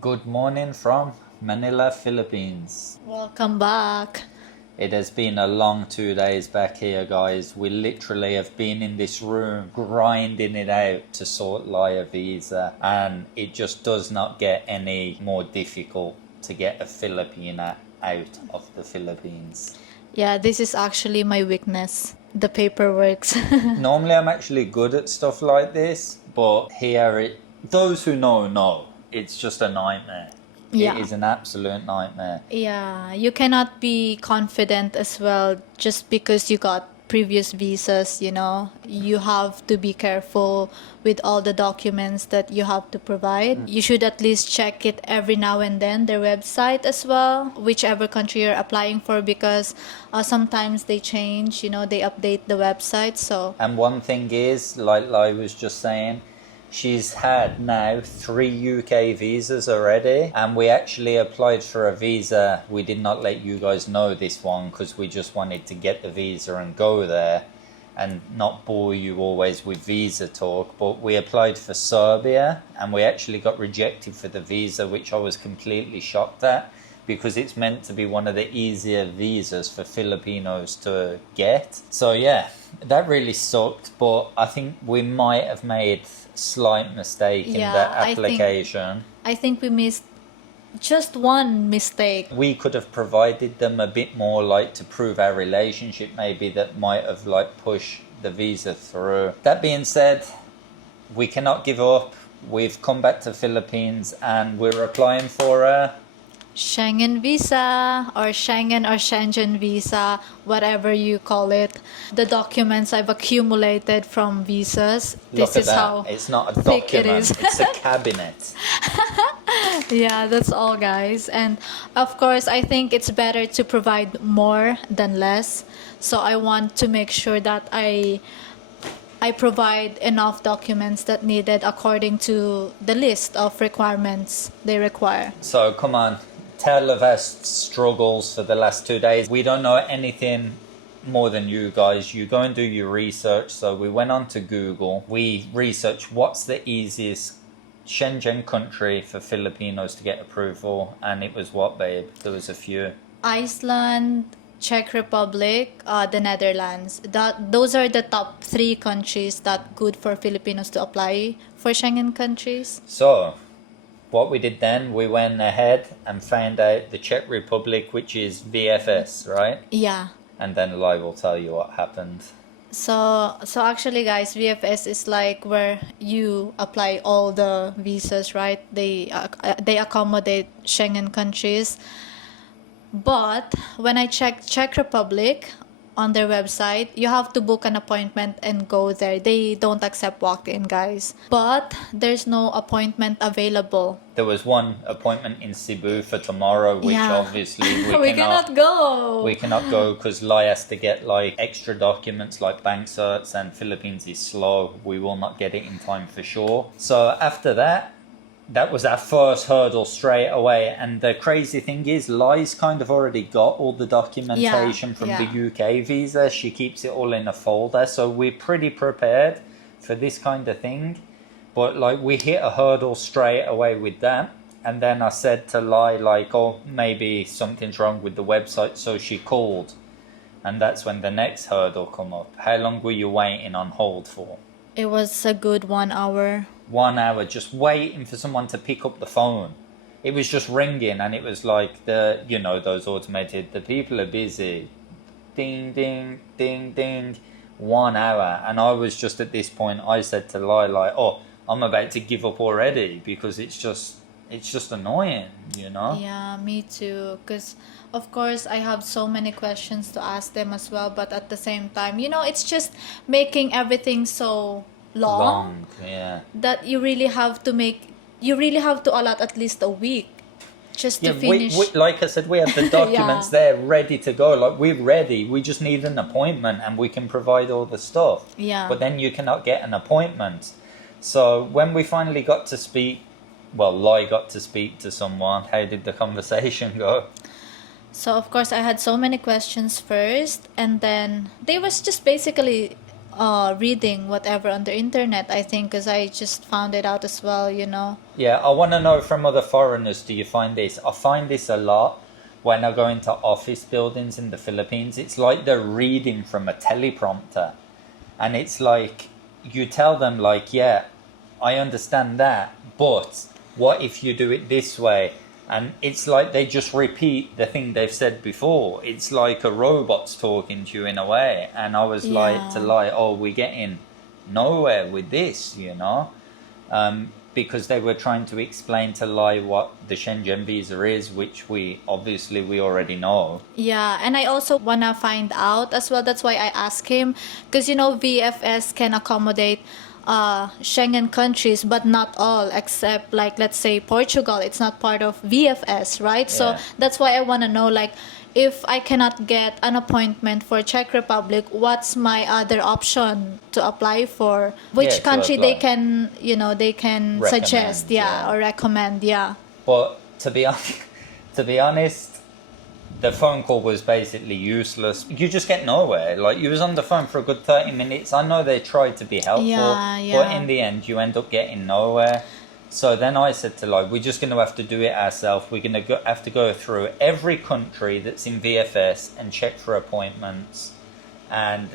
Good morning from Manila, Philippines. Welcome back. It has been a long 2 days back here, guys. We literally have been in this room grinding it out to sort Laya visa, and it just does not get any more difficult to get a Filipina out of the Philippines. Yeah, this is actually my weakness, the paperworks. Normally, I'm actually good at stuff like this, but here, those who know, it's just a nightmare. Yeah. It is an absolute nightmare. Yeah, you cannot be confident as well just because you got previous visas, You have to be careful with all the documents that you have to provide. You should at least check it every now and then, their website as well, whichever country you're applying for, because sometimes they change, they update the website. So And one thing is, like I was just saying, she's had now 3 UK visas already, and we actually applied for a visa. We did not let you guys know this one because we just wanted to get the visa and go there and not bore you always with visa talk. But we applied for Serbia and we actually got rejected for the visa, which I was completely shocked at, because it's meant to be one of the easier visas for Filipinos to get. So yeah, that really sucked, but I think we might have made a slight mistake in that application. I think we missed just one mistake. We could have provided them a bit more, like, to prove our relationship, maybe, that might have like pushed the visa through. That being said, we cannot give up. We've come back to Philippines and we're applying for a Schengen visa or Shenzhen visa, whatever you call it. The documents I've accumulated from visas. Look This at is that. how It's not a thick it document, is. it's a cabinet. Yeah, that's all, guys. And of course, I think it's better to provide more than less. So I want to make sure that I provide enough documents that needed according to the list of requirements they require. So come on, tell of our struggles for the last 2 days. We don't know anything more than you guys. You go and do your research. So we went on to Google. We researched what's the easiest Shenzhen country for Filipinos to get approval, and it was what, babe? There was a few. Iceland, Czech Republic, the Netherlands. Those are the top 3 countries that good for Filipinos to apply for Schengen countries. So what we did then, we went ahead and found out the Czech Republic, which is VFS, right? Yeah. And then Lai will tell you what happened. So actually, guys, VFS is like where you apply all the visas, right? They accommodate Schengen countries. But when I checked Czech Republic on their website, you have to book an appointment and go there. They don't accept walk-in, guys. But there's no appointment available. There was one appointment in Cebu for tomorrow, which Yeah. obviously We cannot go. We cannot go because Lai has to get like extra documents like bank certs, and Philippines is slow. We will not get it in time for sure. So after that was our first hurdle straight away. And the crazy thing is, Lai's kind of already got all the documentation from the UK visa. She keeps it all in a folder. So we're pretty prepared for this kind of thing. But like, we hit a hurdle straight away with that. And then I said to Lai, like, oh, maybe something's wrong with the website. So she called. And that's when the next hurdle come up. How long were you waiting on hold for? It was a good 1 hour. 1 hour just waiting for someone to pick up the phone. It was just ringing, and it was like those automated, the people are busy, ding ding ding ding, 1 hour. And I was just, at this point, I said to Lai, like, oh, I'm about to give up already, because it's just annoying, Yeah, me too. Because, of course, I have so many questions to ask them as well. But at the same time, it's just making everything so long yeah, that you really have to allot at least a week just to finish. we, like I said, we have the documents there ready to go. Like, we're ready. We just need an appointment and we can provide all the stuff. Yeah. But then you cannot get an appointment. So when we finally got to speak, Lai got to speak to someone. How did the conversation go? So of course I had so many questions first, and then they was just basically reading whatever on the internet, I think, because I just found it out as well, you know. Yeah, I want to know from other foreigners, do you find this? I find this a lot when I go into office buildings in the Philippines. It's like they're reading from a teleprompter. And it's like, you tell them, like, yeah, I understand that, but what if you do it this way? And it's like they just repeat the thing they've said before. It's like a robot's talking to you in a way. And I was like, oh, we're getting nowhere with this, you know? Because they were trying to explain to Lai what the Schengen visa is, which we already know. Yeah, and I also wanna find out as well. That's why I asked him, because you know VFS can accommodate Schengen countries, but not all, except like let's say Portugal. It's not part of VFS, right? So Yeah. that's why I wanna know, like, if I cannot get an appointment for Czech Republic, what's my other option to apply for? Which Yeah, to country they apply. can, you know, they can Recommend, suggest, yeah. or recommend, yeah. But to be to be honest, the phone call was basically useless. You just get nowhere. Like, you was on the phone for a good 30 minutes. I know they tried to be helpful, Yeah, but yeah. in the end, you end up getting nowhere. So then I said to Lloyd, we're just going to have to do it ourselves. We're going to have to go through every country that's in VFS and check for appointments. And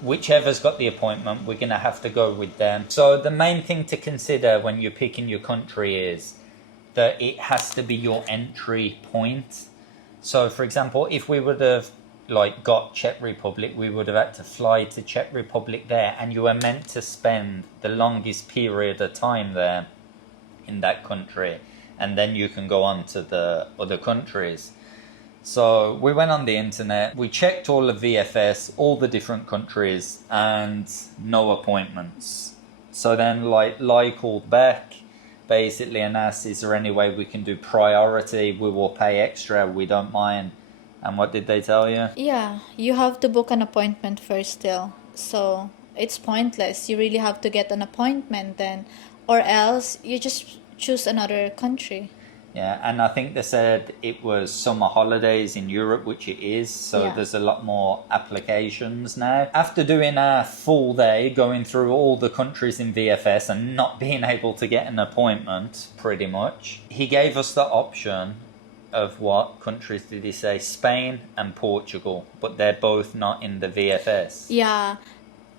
whichever's got the appointment, we're going to have to go with them. So the main thing to consider when you're picking your country is that it has to be your entry point. So, for example, if we would have like got Czech Republic, we would have had to fly to Czech Republic there, and you were meant to spend the longest period of time there in that country, and then you can go on to the other countries. So we went on the internet, we checked all of VFS, all the different countries, and no appointments. So then like Lai called back basically and asked, is there any way we can do priority? We will pay extra, we don't mind. And what did they tell you? Yeah, you have to book an appointment first still. So it's pointless. You really have to get an appointment then, or else you just choose another country. Yeah, and I think they said it was summer holidays in Europe, which it is, so Yeah. there's a lot more applications now. After doing a full day going through all the countries in VFS and not being able to get an appointment, pretty much, he gave us the option of what countries did he say? Spain and Portugal, but they're both not in the VFS. Yeah.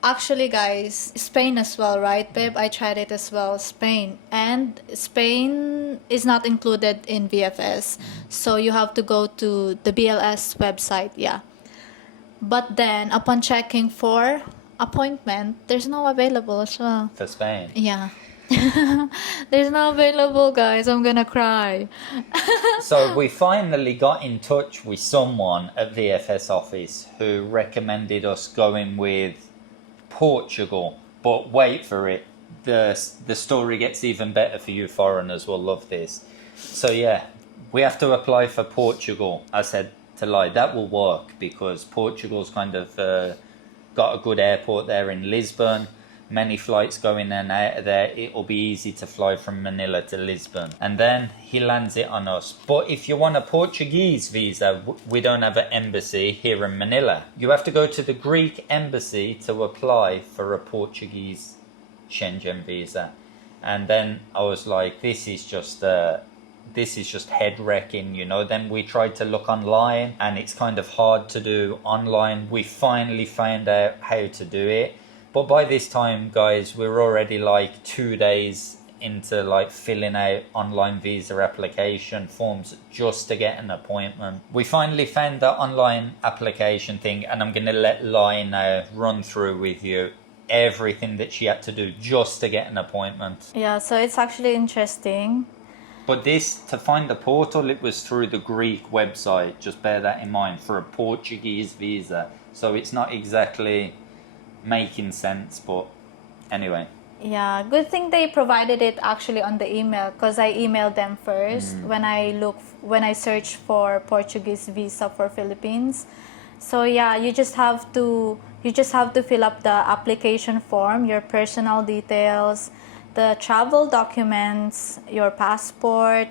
Actually, guys, Spain as well, right, babe? I tried it as well, Spain. And Spain is not included in VFS. So you have to go to the BLS website, yeah. But then, upon checking for appointment, there's no available as well. For Spain. Yeah. There's no available, guys. I'm gonna cry. So we finally got in touch with someone at VFS office who recommended us going with Portugal. But wait for it. The story gets even better for you foreigners will love this. So yeah, we have to apply for Portugal. I said to Lai, that will work because Portugal's kind of got a good airport there in Lisbon. Many flights go in and out of there. It'll be easy to fly from Manila to Lisbon. And then he lands it on us. But if you want a Portuguese visa, we don't have an embassy here in Manila. You have to go to the Greek embassy to apply for a Portuguese Schengen visa. And then I was like, this is just head wrecking, you know. Then we tried to look online and it's kind of hard to do online. We finally found out how to do it. But by this time, guys, we're already like 2 days into like filling out online visa application forms just to get an appointment. We finally found that online application thing, and I'm going to let Lai now run through with you everything that she had to do just to get an appointment. Yeah, so it's actually interesting. But this, to find the portal, it was through the Greek website. Just bear that in mind, for a Portuguese visa. So it's not exactly making sense, but anyway. Yeah, good thing they provided it actually on the email, because I emailed them first when I searched for Portuguese visa for Philippines. So yeah, you just have to fill up the application form, your personal details, the travel documents, your passport,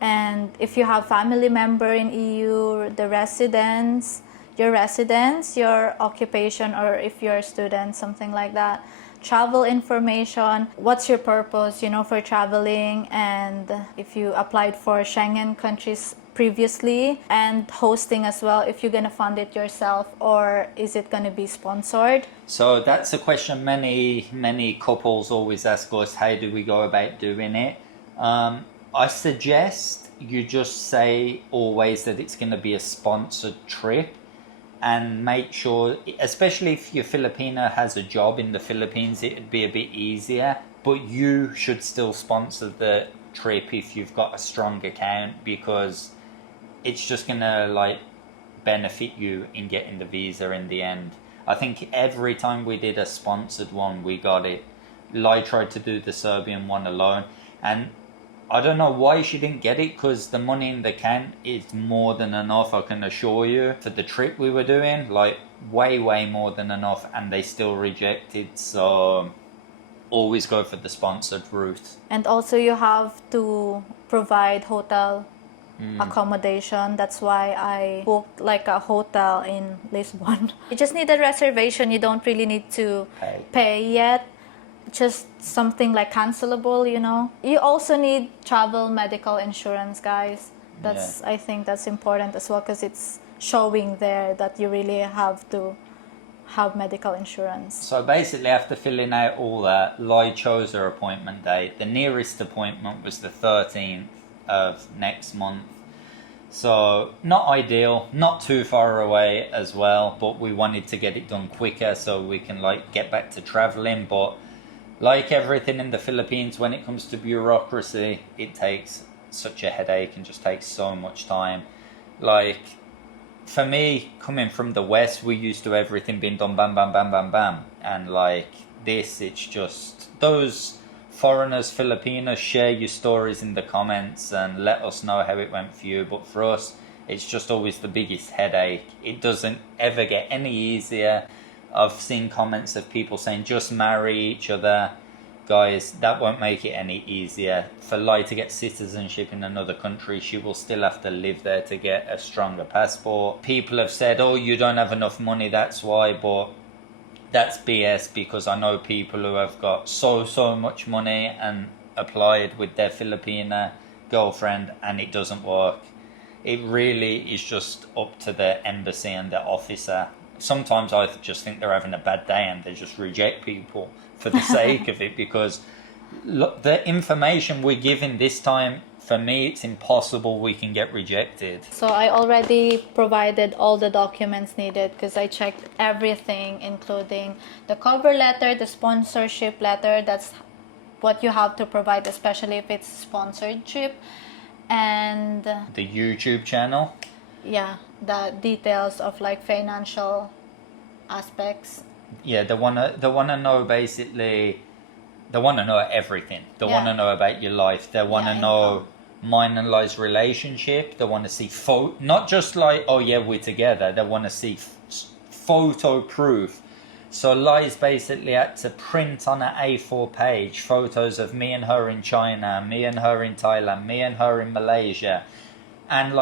and if you have family member in EU, the residence, your residence, your occupation, or if you're a student, something like that. Travel information, what's your purpose, for traveling, and if you applied for Schengen countries previously, and hosting as well, if you're gonna fund it yourself or is it gonna be sponsored. So that's a question many couples always ask us, how do we go about doing it? I suggest you just say always that it's going to be a sponsored trip, and make sure, especially if your Filipino has a job in the Philippines, it'd be a bit easier, but you should still sponsor the trip if you've got a strong account, because it's just going to benefit you in getting the visa in the end. I think every time we did a sponsored one, we got it. Lai tried to do the Serbian one alone, and I don't know why she didn't get it, because the money in the account is more than enough, I can assure you, for the trip we were doing, way more than enough, and they still rejected. So always go for the sponsored route. And also you have to provide hotel accommodation. That's why I booked a hotel in Lisbon. You just need a reservation. You don't really need to pay yet. Just something cancelable, You also need travel medical insurance, guys. I think that's important as well, because it's showing there that you really have to have medical insurance. So basically, after filling out all that, Lai chose her appointment date. The nearest appointment was the 13th of next month. So not ideal, not too far away as well, but we wanted to get it done quicker so we can get back to traveling. But like everything in the Philippines, when it comes to bureaucracy, it takes such a headache and just takes so much time. For me, coming from the West, we used to everything being done bam, bam, bam, bam, bam. And this, it's just those foreigners, Filipinos, share your stories in the comments and let us know how it went for you. But for us, it's just always the biggest headache. It doesn't ever get any easier. I've seen comments of people saying just marry each other. Guys, that won't make it any easier. For Lai to get citizenship in another country, she will still have to live there to get a stronger passport. People have said, oh, you don't have enough money, that's why, but that's BS, because I know people who have got so much money and applied with their Filipina girlfriend and it doesn't work. It really is just up to the embassy and the officer. Sometimes I just think they're having a bad day and they just reject people for the sake of it, because the information we're given this time, for me, it's impossible we can get rejected. So I already provided all the documents needed, because I checked everything, including the cover letter, the sponsorship letter. That's what you have to provide, especially if it's a sponsored trip. And the YouTube channel. Yeah, the details of financial aspects. Yeah, they wanna know basically. They wanna know everything. They wanna know about your life. They wanna know mine and Lai's relationship. They wanna see not just oh yeah, we're together. They wanna see photo proof. So Lai's basically had to print on an A4 page photos of me and her in China, me and her in Thailand, me and her in Malaysia, and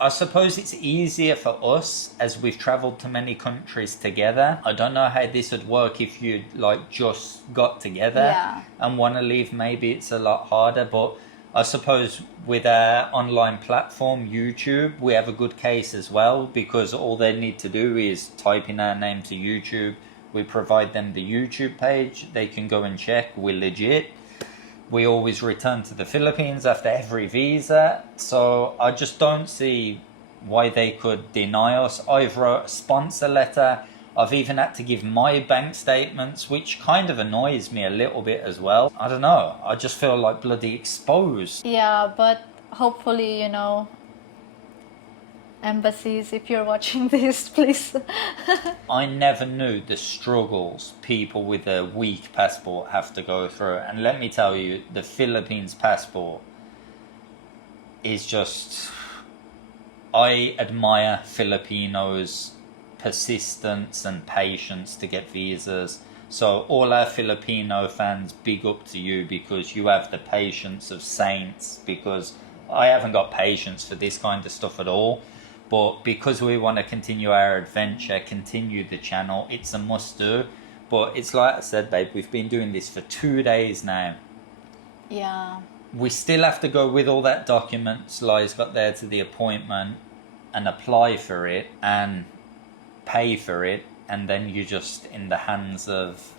I suppose it's easier for us as we've travelled to many countries together. I don't know how this would work if you just got together and want to leave. Maybe it's a lot harder, but I suppose with our online platform, YouTube, we have a good case as well, because all they need to do is type in our name to YouTube. We provide them the YouTube page. They can go and check. We're legit. We always return to the Philippines after every visa. So I just don't see why they could deny us. I've wrote a sponsor letter. I've even had to give my bank statements, which kind of annoys me a little bit as well. I don't know. I just feel bloody exposed. Yeah, but hopefully, embassies, if you're watching this, please. I never knew the struggles people with a weak passport have to go through. And let me tell you, the Philippines passport is just... I admire Filipinos' persistence and patience to get visas. So all our Filipino fans, big up to you, because you have the patience of saints, because I haven't got patience for this kind of stuff at all. But because we want to continue our adventure, continue the channel, it's a must do. But it's like I said, babe, we've been doing this for 2 days now. Yeah. We still have to go with all that documents Li's got there to the appointment and apply for it and pay for it, and then you're just in the hands of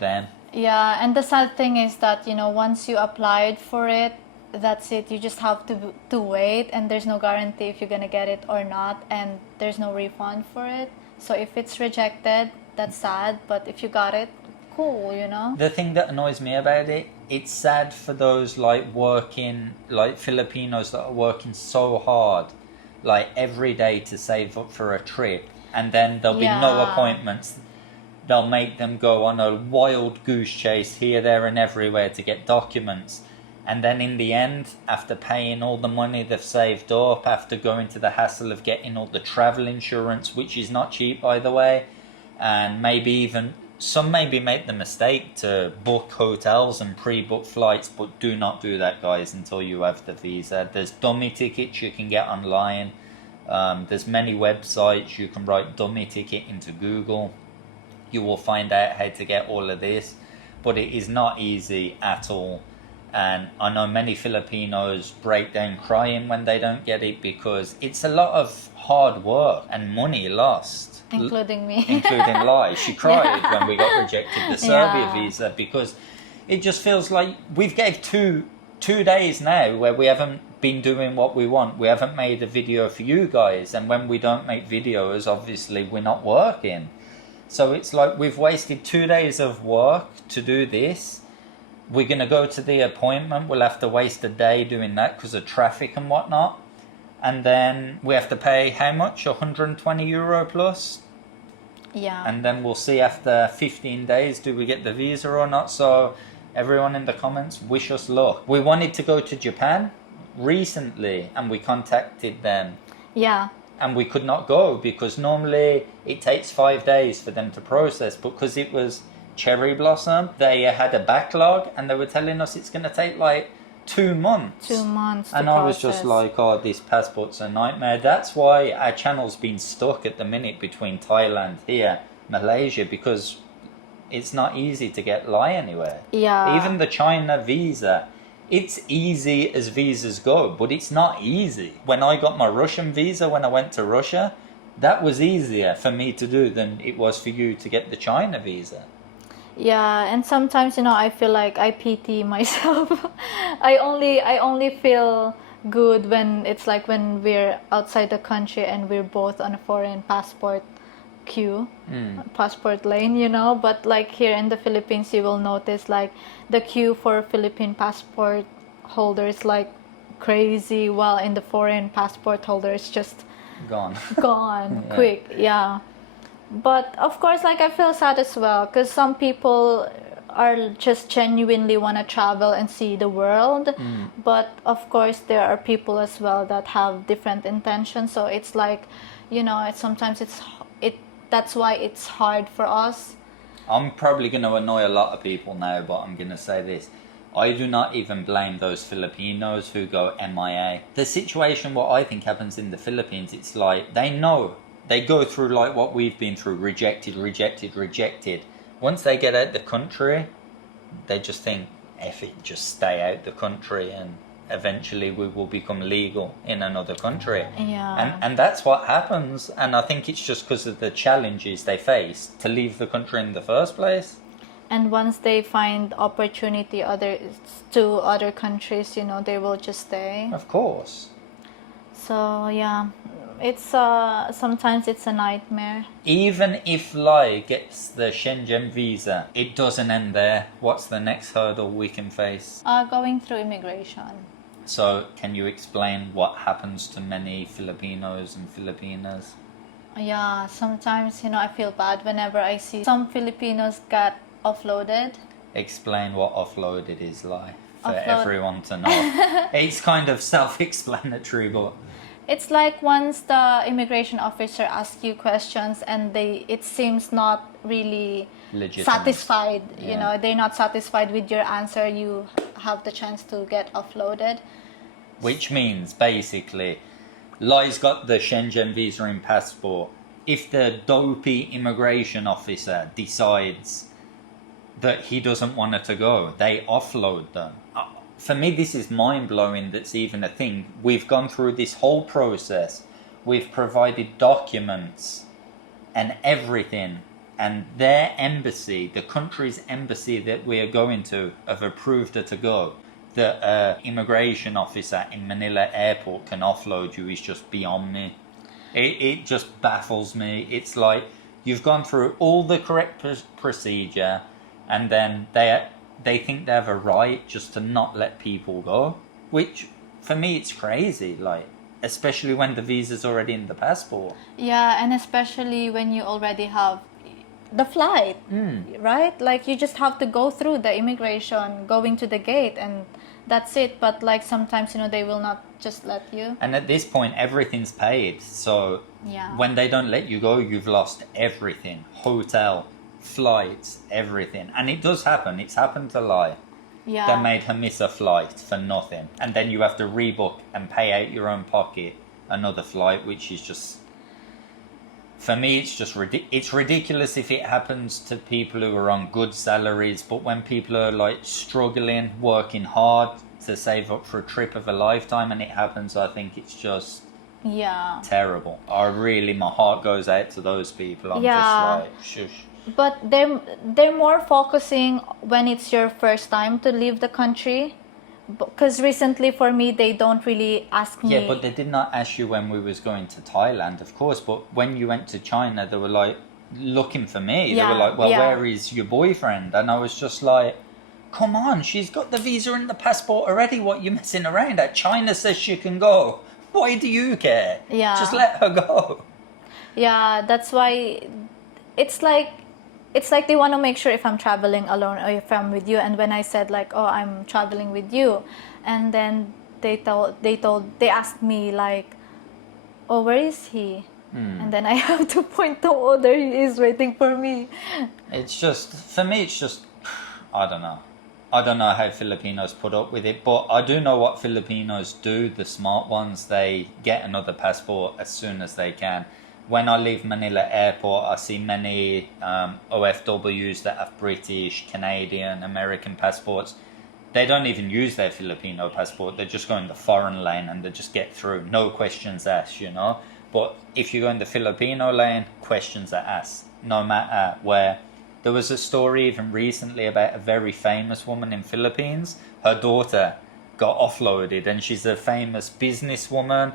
them. Yeah, and the sad thing is that, you know, once you applied for it, that's it. You just have to wait, and there's no guarantee if you're gonna get it or not, and there's no refund for it. So if it's rejected, that's sad, but if you got it, cool, you know. The thing that annoys me about it, it's sad for those like working, like Filipinos that are working so hard, like every day to save up for a trip, and then there'll be no Yeah. appointments. They'll make them go on a wild goose chase here, there, and everywhere to get documents. And then in the end, after paying all the money they've saved up, after going to the hassle of getting all the travel insurance, which is not cheap, by the way, and maybe even some maybe make the mistake to book hotels and pre-book flights, but do not do that, guys, until you have the visa. There's dummy tickets you can get online. There's many websites. You can write dummy ticket into Google. You will find out how to get all of this, but it is not easy at all. And I know many Filipinos break down crying when they don't get it, because it's a lot of hard work and money lost. Including me. Including Lai. She cried Yeah. when we got rejected the Serbia Yeah. visa, because it just feels like we've gave two days now where we haven't been doing what we want. We haven't made a video for you guys, and when we don't make videos, obviously we're not working. So it's like we've wasted 2 days of work to do this. We're going to go to the appointment. We'll have to waste a day doing that because of traffic and whatnot. And then we have to pay how much? €120 plus? Yeah. And then we'll see after 15 days, do we get the visa or not? So everyone in the comments, wish us luck. We wanted to go to Japan recently, and we contacted them. Yeah. And we could not go because normally it takes 5 days for them to process. But because it was cherry blossom, they had a backlog, and they were telling us it's going to take like 2 months. 2 months to And I was just process. like, oh, this passport's a nightmare. That's why our channel's been stuck at the minute between Thailand, here, Malaysia, because it's not easy to get Lai anywhere. Yeah. Even the China visa, it's easy as visas go, but it's not easy. When I got my Russian visa, when I went to Russia, that was easier for me to do than it was for you to get the China visa. Yeah, and sometimes, you know, I feel like I pity myself. I only feel good when it's like when we're outside the country and we're both on a foreign passport queue, passport lane, you know. But like here in the Philippines, you will notice like the queue for Philippine passport holders like crazy, while in the foreign passport holders just Gone. gone Yeah. quick. Yeah. But of course, like I feel sad as well because some people are just genuinely want to travel and see the world. But of course, there are people as well that have different intentions. So it's like, you know, sometimes that's why it's hard for us. I'm probably going to annoy a lot of people now, but I'm going to say this. I do not even blame those Filipinos who go MIA. The situation, what I think happens in the Philippines, it's like they know. They go through like what we've been through, rejected. Once they get out the country, they just think, F it, just stay out the country, and eventually we will become legal in another country. Yeah. And that's what happens. And I think it's just because of the challenges they face to leave the country in the first place. And once they find opportunity to other countries, you know, they will just stay. Of course. So yeah, it's sometimes it's a nightmare. Even if Lai gets the Shenzhen visa, it doesn't end there. What's the next hurdle we can face? Going through immigration. So, can you explain what happens to many Filipinos and Filipinas? Yeah, sometimes, you know, I feel bad whenever I see some Filipinos get offloaded. Explain what offloaded is, Lai, for Offload- everyone to know. It's kind of self-explanatory, but It's like once the immigration officer asks you questions and it seems not really legitimate. satisfied, you Yeah. know, they're not satisfied with your answer, you have the chance to get offloaded. Which means, basically, Lai's got the Shenzhen visa in passport. If the dopey immigration officer decides that he doesn't want her to go, they offload them. For me, this is mind-blowing that's even a thing. We've gone through this whole process. We've provided documents and everything. And their embassy, the country's embassy that we are going to, have approved her to go. The immigration officer in Manila airport can offload you is just beyond me. It just baffles me. It's like you've gone through all the correct procedure, and then they think they have a right just to not let people go. Which, for me, it's crazy. Like, especially when the visa's already in the passport. Yeah, and especially when you already have the flight, right? Like, you just have to go through the immigration, going to the gate, and that's it. But like sometimes, they will not just let you. And at this point, everything's paid. So Yeah. when they don't let you go, you've lost everything. Hotel, flights, everything. And it does happen. It's happened to Lai. Yeah. They made her miss a flight for nothing. And then you have to rebook and pay out your own pocket another flight, which is just... For me, it's just it's ridiculous if it happens to people who are on good salaries, but when people are like struggling, working hard to save up for a trip of a lifetime, and it happens, I think it's just Yeah. terrible. My heart goes out to those people. I'm Yeah. just like, shush. But they're more focusing when it's your first time to leave the country. Because recently for me, they don't really ask me. Yeah, but they did not ask you when we was going to Thailand, of course. But when you went to China, they were like looking for me. Yeah, They were like, well, yeah. where is your boyfriend? And I was just like, come on, she's got the visa and the passport already. What you messing around at? China says she can go. Why do you care? Yeah. Just let her go. Yeah, that's why it's like they want to make sure if I'm traveling alone or if I'm with you. And when I said like, oh, I'm traveling with you, and then they asked me like, oh, where is he? And then I have to point to, oh, there he is waiting for me. It's just, for me, it's just, I don't know. I don't know how Filipinos put up with it, but I do know what Filipinos do, the smart ones. They get another passport as soon as they can. When I leave Manila airport, I see many OFWs that have British, Canadian, American passports. They don't even use their Filipino passport. They just go in the foreign lane and they just get through. No questions asked, But if you go in the Filipino lane, questions are asked, no matter where. There was a story even recently about a very famous woman in Philippines. Her daughter got offloaded, and she's a famous businesswoman,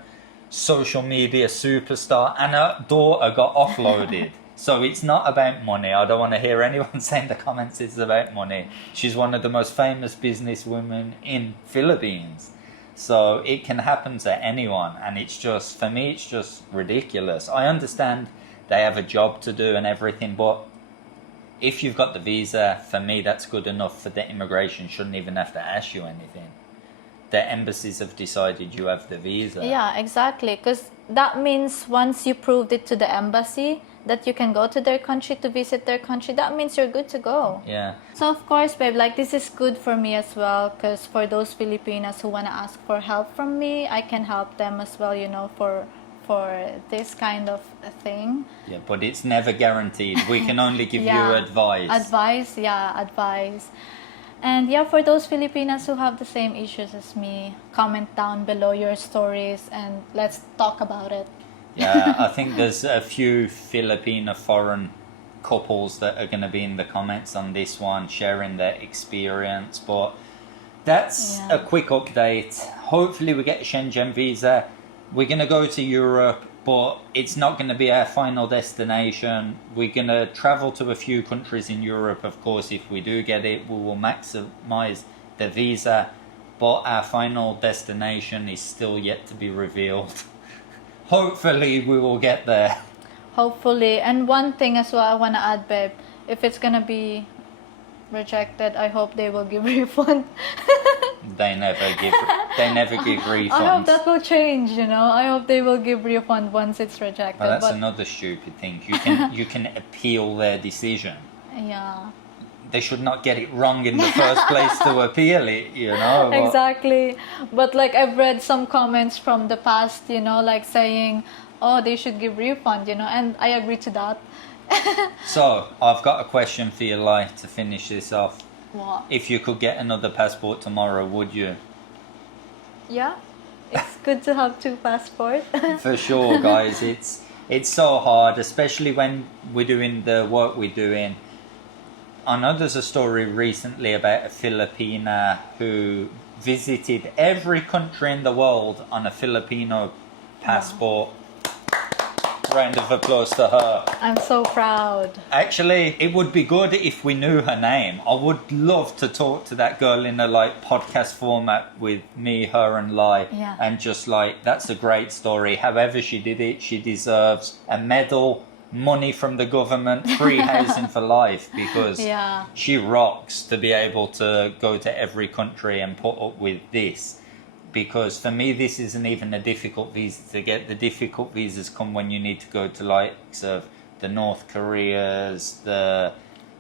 social media superstar, and her daughter got offloaded. So it's not about money. I don't want to hear anyone saying in the comments it's about money. She's one of the most famous businesswomen in Philippines. So it can happen to anyone, and it's just, for me, it's just ridiculous. I understand they have a job to do and everything, but if you've got the visa, for me, that's good enough. For the immigration, shouldn't even have to ask you anything. The embassies have decided you have the visa. Yeah, exactly. Because that means once you proved it to the embassy that you can go to their country to visit their country, that means you're good to go. Yeah. So of course, babe, like this is good for me as well, because for those Filipinos who want to ask for help from me, I can help them as well, for this kind of a thing. Yeah, but it's never guaranteed. We can only give you advice. Advice. And yeah, for those Filipinas who have the same issues as me, comment down below your stories and let's talk about it. Yeah, I think there's a few Filipino foreign couples that are going to be in the comments on this one, sharing their experience. But that's a quick update. Hopefully we get a Shenzhen visa. We're going to go to Europe, but it's not going to be our final destination. We're going to travel to a few countries in Europe, of course. If we do get it, we will maximize the visa. But our final destination is still yet to be revealed. Hopefully we will get there. Hopefully. And one thing as well I want to add, babe, if it's going to be rejected, I hope they will give refund. They never give refunds. I hope that will change, I hope they will give refund once it's rejected. Well, that's another stupid thing. You can appeal their decision. Yeah. they should not get it wrong in the first place to appeal it, you know. Exactly. But like I've read some comments from the past, you know, like saying, oh, they should give refund, you know, and I agree to that. So I've got a question for you, Lai, to finish this off. What? If you could get another passport tomorrow, would you? Yeah, it's good to have 2 passports. For sure, guys. It's so hard, especially when we're doing the work we're doing. I know there's a story recently about a Filipina who visited every country in the world on a Filipino passport. Round of applause to her. I'm so proud. Actually, it would be good if we knew her name. I would love to talk to that girl in a like podcast format with me, her, and Lai. Yeah. And just like, that's a great story. However she did it, she deserves a medal, money from the government, free housing for life, because Yeah. she rocks to be able to go to every country and put up with this. Because for me, this isn't even a difficult visa to get. The difficult visas come when you need to go to likes of the North Koreas, the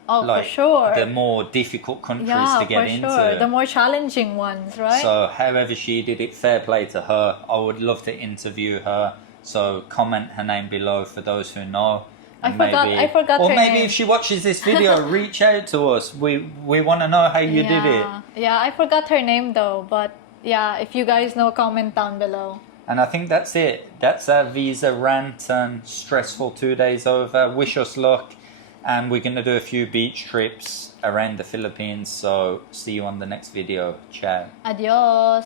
Oh, like for sure. the more difficult countries Yeah, to get for into. sure. The more challenging ones, right? So however she did it, fair play to her. I would love to interview her. So comment her name below for those who know. I forgot Or her maybe name. if she watches this video, reach out to us. We want to know how you did it. Yeah, I forgot her name though, but yeah, if you guys know, comment down below. And I think that's it. That's our visa rant and stressful 2 days over. Wish us luck. And we're going to do a few beach trips around the Philippines. So see you on the next video. Ciao. Adios.